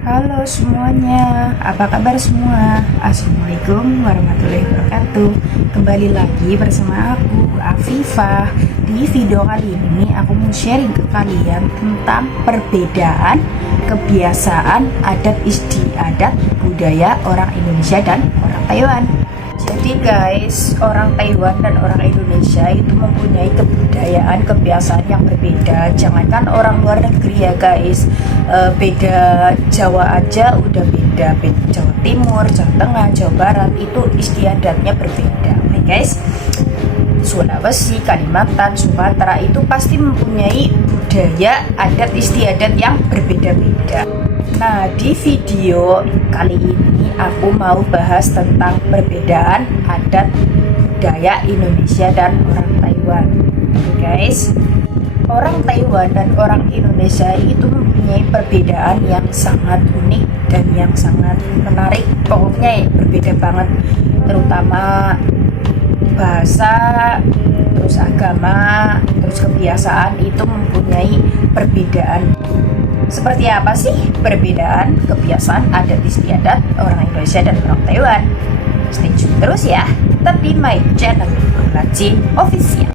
Halo semuanya, apa kabar semua? Assalamualaikum warahmatullahi wabarakatuh. Kembali lagi bersama aku, Afifah. Di video kali ini aku mau sharing ke kalian tentang perbedaan kebiasaan, adat istiadat, budaya orang Indonesia dan orang Taiwan. Jadi guys, orang Taiwan dan orang Indonesia itu mempunyai kebudayaan, kebiasaan yang berbeda. Jangankan orang luar negeri ya guys, beda Jawa aja udah beda. Jawa Timur, Jawa Tengah, Jawa Barat itu istiadatnya berbeda. Oke guys, Sulawesi, Kalimantan, Sumatera itu pasti mempunyai budaya, adat istiadat yang berbeda-beda. Nah, di video kali ini aku mau bahas tentang perbedaan adat budaya Indonesia dan orang Taiwan. Oke guys, orang Taiwan dan orang Indonesia itu mempunyai perbedaan yang sangat unik dan yang sangat menarik. Pokoknya berbeda banget, terutama bahasa, terus agama, terus kebiasaan itu mempunyai perbedaan. Seperti apa sih perbedaan kebiasaan adat istiadat orang Indonesia dan orang Taiwan? Stay tune terus ya, tetap di my channel Lacin Official.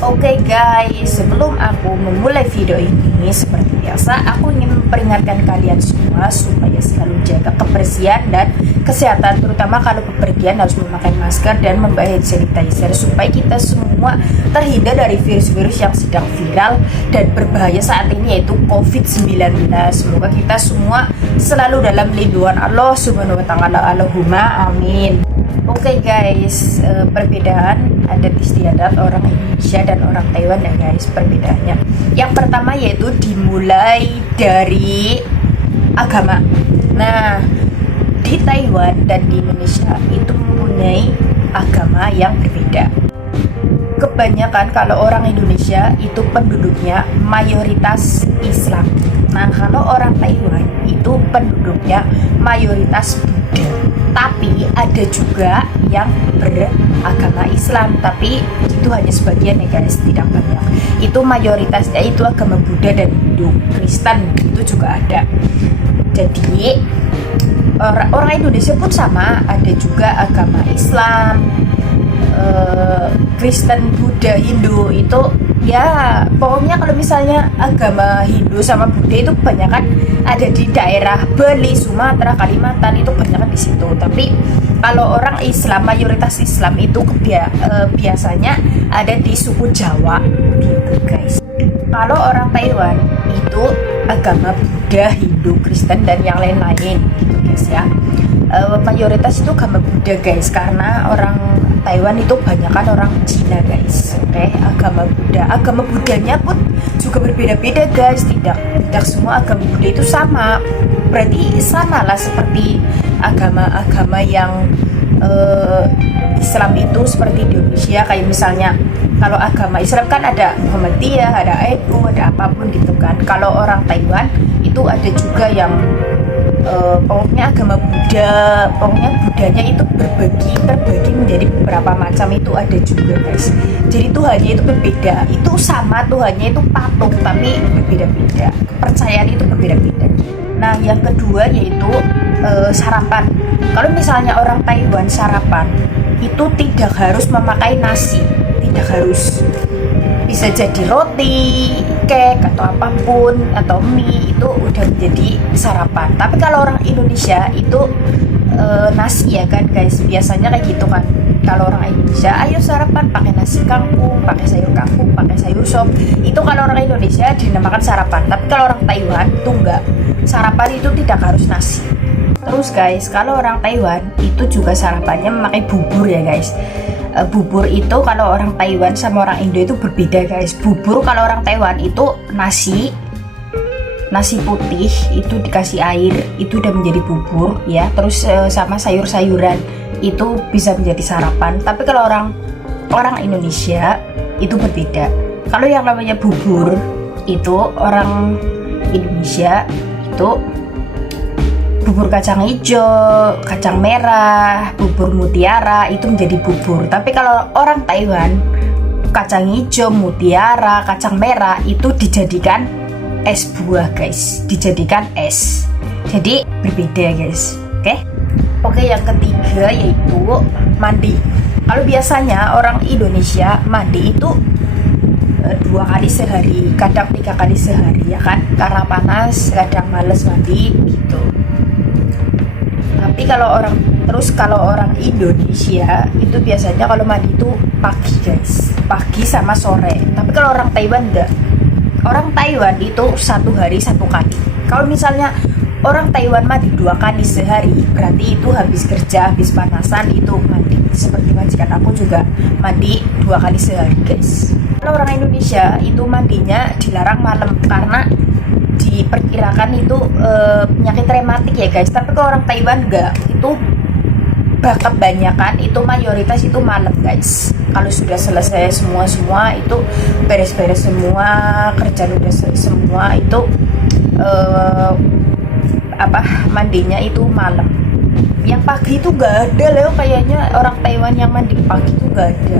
Oke guys, sebelum aku memulai video ini, seperti biasa aku ingin memperingatkan kalian semua supaya selalu jaga kebersihan dan kesehatan, terutama kalau bepergian harus memakai masker dan membawa hand sanitizer supaya kita semua terhindar dari virus-virus yang sedang viral dan berbahaya saat ini, yaitu COVID-19. Semoga kita semua selalu dalam lindungan Allah Subhanahu wa Ta'ala. Allahumma amin. Oke guys, perbedaan adat istiadat orang Indonesia dan orang Taiwan ya guys, perbedaannya. Yang pertama yaitu dimulai dari agama. Nah, di Taiwan dan di Indonesia itu mempunyai agama yang berbeda. Kebanyakan kalau orang Indonesia itu penduduknya mayoritas Islam. Nah, kalau orang Taiwan itu penduduknya mayoritas Buddha. Tapi ada juga yang beragama Islam, tapi itu hanya sebagian ya guys, tidak banyak. Itu mayoritasnya itu agama Buddha dan Hindu. Kristen itu juga ada. Jadi orang Indonesia pun sama, ada juga agama Islam, Kristen, Buddha, Hindu itu ya pokoknya. Kalau misalnya agama Hindu sama Buddha itu kebanyakan ada di daerah Bali, Sumatera, Kalimantan, itu kebanyakan di situ. Tapi kalau orang Islam, mayoritas Islam itu biasanya ada di suku Jawa gitu guys. Kalau orang Taiwan itu agama Buddha, Hindu, Kristen dan yang lain-lain gitu guys ya. Mayoritas itu agama Buddha guys, karena orang Taiwan itu banyakkan orang Cina guys. Oke, agama Buddha, agama Buddhanya pun juga berbeda-beda guys. Tidak semua agama Buddha itu sama. Berarti sama lah seperti agama-agama yang Islam itu seperti di Indonesia. Kayak misalnya kalau agama Islam kan ada Muhammadiyah, ada NU, ada apapun gitu kan. Kalau orang Taiwan itu ada juga yang pokoknya agama Buddha, pokoknya Buddhanya itu terbagi menjadi beberapa macam, itu ada juga guys. Jadi Tuhannya itu berbeda, itu sama Tuhannya itu patung tapi berbeda-beda, kepercayaan itu berbeda-beda. Nah, yang kedua yaitu sarapan. Kalau misalnya orang Taiwan sarapan itu tidak harus memakai nasi, tidak harus, bisa jadi roti, cake atau apapun, atau mie, itu udah menjadi sarapan. Tapi kalau orang Indonesia itu nasi ya kan guys, biasanya kayak gitu kan. Kalau orang Indonesia, ayo sarapan pakai nasi kangkung, pakai sayur sop. Itu kalau orang Indonesia dinamakan sarapan. Tapi kalau orang Taiwan itu enggak, sarapan itu tidak harus nasi. Terus guys, kalau orang Taiwan itu juga sarapannya memakai bubur ya guys. Bubur itu kalau orang Taiwan sama orang Indo itu berbeda guys. Bubur kalau orang Taiwan itu nasi putih itu dikasih air, itu udah menjadi bubur ya. Terus sama sayur-sayuran itu bisa menjadi sarapan. Tapi kalau orang Indonesia itu berbeda. Kalau yang namanya bubur itu orang Indonesia itu bubur kacang hijau, kacang merah, bubur mutiara itu menjadi bubur. Tapi kalau orang Taiwan, kacang hijau, mutiara, kacang merah itu dijadikan es buah guys, dijadikan es. Jadi berbeda guys. Oke, yang ketiga yaitu mandi. Kalau biasanya orang Indonesia mandi itu 2 kali sehari, kadang 3 kali sehari ya kan, karena panas, kadang males mandi gitu. Tapi kalau orang Indonesia itu biasanya kalau mandi itu pagi guys, pagi sama sore. Tapi kalau orang Taiwan enggak, orang Taiwan itu 1 hari 1 kali. Kalau misalnya orang Taiwan mandi 2 kali sehari, berarti itu habis kerja, habis panasan itu mandi. Seperti majikan aku juga mandi 2 kali sehari guys. Kalau orang Indonesia itu mandinya dilarang malam karena diperkirakan itu penyakit rematik ya guys. Tapi kalau orang Taiwan enggak, itu kebanyakan itu mayoritas itu malam guys. Kalau sudah selesai semua itu beres-beres semua, kerjaan udah semua itu mandinya itu malam. Yang pagi itu gak ada loh, kayaknya orang Taiwan yang mandi pagi itu gak ada.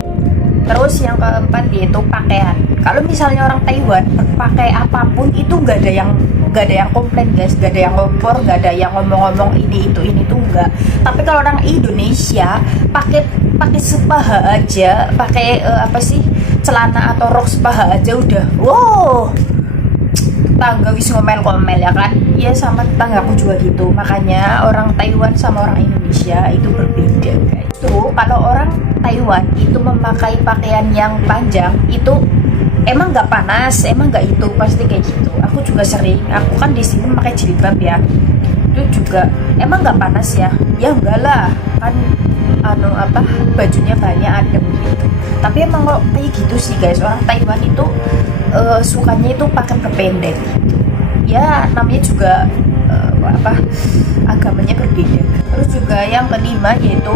Terus yang keempat yaitu pakaian. Kalau misalnya orang Taiwan berpakai apapun itu gak ada yang komplain guys, gak ada yang ngompor, gak ada yang ngomong-ngomong ini itu enggak. Tapi kalau orang Indonesia pakai sepaha aja, pakai celana atau rok sepaha aja udah wow, tetangga wis ngomel-ngomel ya kan. Ya sama tetanggaku juga gitu. Makanya orang Taiwan sama orang Indonesia itu berbeda guys. Tuh kalau orang Taiwan itu memakai pakaian yang panjang itu emang nggak panas, emang nggak itu pasti kayak gitu. Aku juga sering, aku kan di sini pakai jilbab ya, itu juga emang nggak panas ya enggak lah kan, bajunya banyak adem gitu. Tapi emang kok kayak gitu sih guys, orang Taiwan itu sukanya itu pakai berpendek gitu. Ya namanya juga agamanya berbeda. Terus juga yang kelima yaitu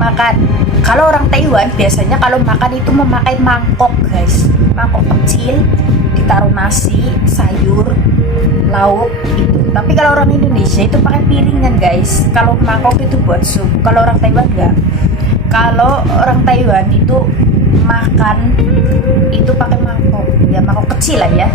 makan. Kalau orang Taiwan biasanya kalau makan itu memakai mangkok guys, mangkok kecil ditaruh nasi, sayur, lauk itu. Tapi kalau orang Indonesia itu pakai piringan guys. Kalau mangkok itu buat sup. Kalau orang Taiwan enggak. Kalau orang Taiwan itu makan itu pakai mangkok, ya mangkok kecil lah ya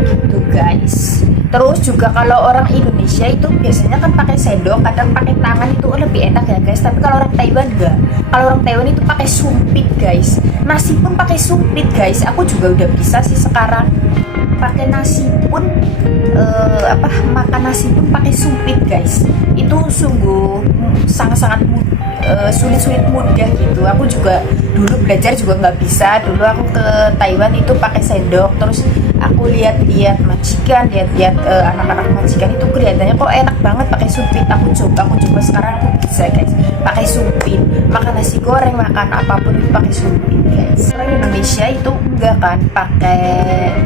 gitu guys. Terus juga kalau orang Indonesia itu biasanya kan pakai sendok, kadang pakai tangan itu lebih enak ya guys. Tapi kalau orang Taiwan enggak. Kalau orang Taiwan itu pakai sumpit guys. Nasi pun pakai sumpit guys. Aku juga udah bisa sih sekarang pakai nasi pun makan nasi pun pakai sumpit guys. Itu sungguh sangat-sangat sulit mudah gitu. Aku juga dulu belajar juga nggak bisa. Dulu aku ke Taiwan itu pakai sendok. Terus aku lihat-lihat majikan, anak-anak majikan itu kelihatannya kok enak banget pakai sumpit. Aku coba sekarang aku bisa guys pakai sumpit. Makan nasi goreng, makan apapun itu pakai sumpit guys. Orang Indonesia itu enggak kan, pakai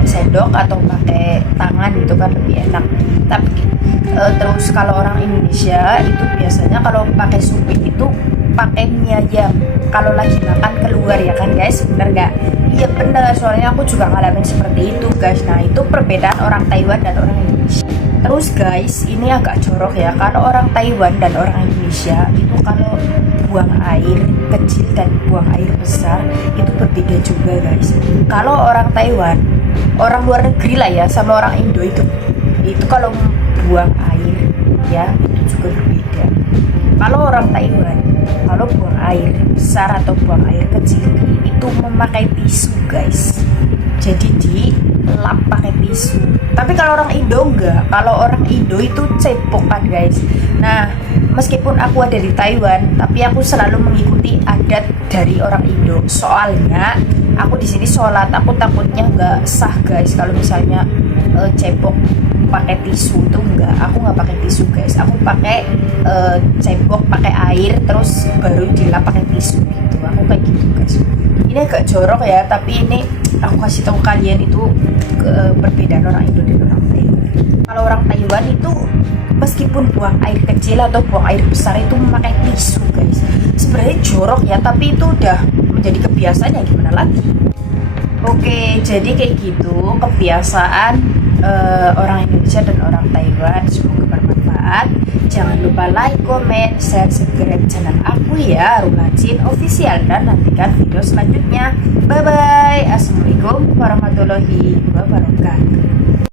sendok atau pakai tangan itu kan lebih enak. Tapi terus kalau orang Indonesia itu biasanya kalau pakai sumpit itu pakai mie ayam kalau lagi makan keluar ya kan guys, bener gak? Iya bener, soalnya aku juga ngalamin seperti itu guys. Nah itu perbedaan orang Taiwan dan orang Indonesia. Terus guys, ini agak jorok ya, kalau orang Taiwan dan orang Indonesia itu kalau buang air kecil dan buang air besar itu berbeda juga guys. Kalau orang Taiwan, orang luar negeri lah ya, sama orang Indo itu kalau buang air ya itu juga berbeda. Kalau orang Taiwan, kalau buang air besar atau buang air kecil itu memakai tisu guys. Jadi dilap pakai tisu. Tapi kalau orang Indo enggak. Kalau orang Indo itu cepok kan guys. Nah, meskipun aku ada di Taiwan, tapi aku selalu mengikuti adat dari orang Indo. Soalnya aku di sini sholat, aku takutnya nggak sah guys kalau misalnya cepok pakai tisu itu enggak. Aku nggak pakai tisu guys. Aku pakai cebok pakai air terus baru dilap pakai tisu gitu. Aku kayak gitu guys. Ini agak jorok ya, tapi ini aku kasih tahu kalian itu perbedaan orang Indo dan orang Taiwan. Kalau orang Taiwan itu meskipun buang air kecil atau buang air besar itu memakai tisu guys. Sebenarnya jorok ya, tapi itu udah menjadi kebiasaan ya, gimana lagi. Oke, jadi kayak gitu kebiasaan orang Indonesia dan orang Taiwan. Semoga bermanfaat. Jangan lupa like, comment, share, subscribe channel aku ya, Ruhajin Official, dan nantikan video selanjutnya. Bye bye. Assalamualaikum warahmatullahi wabarakatuh.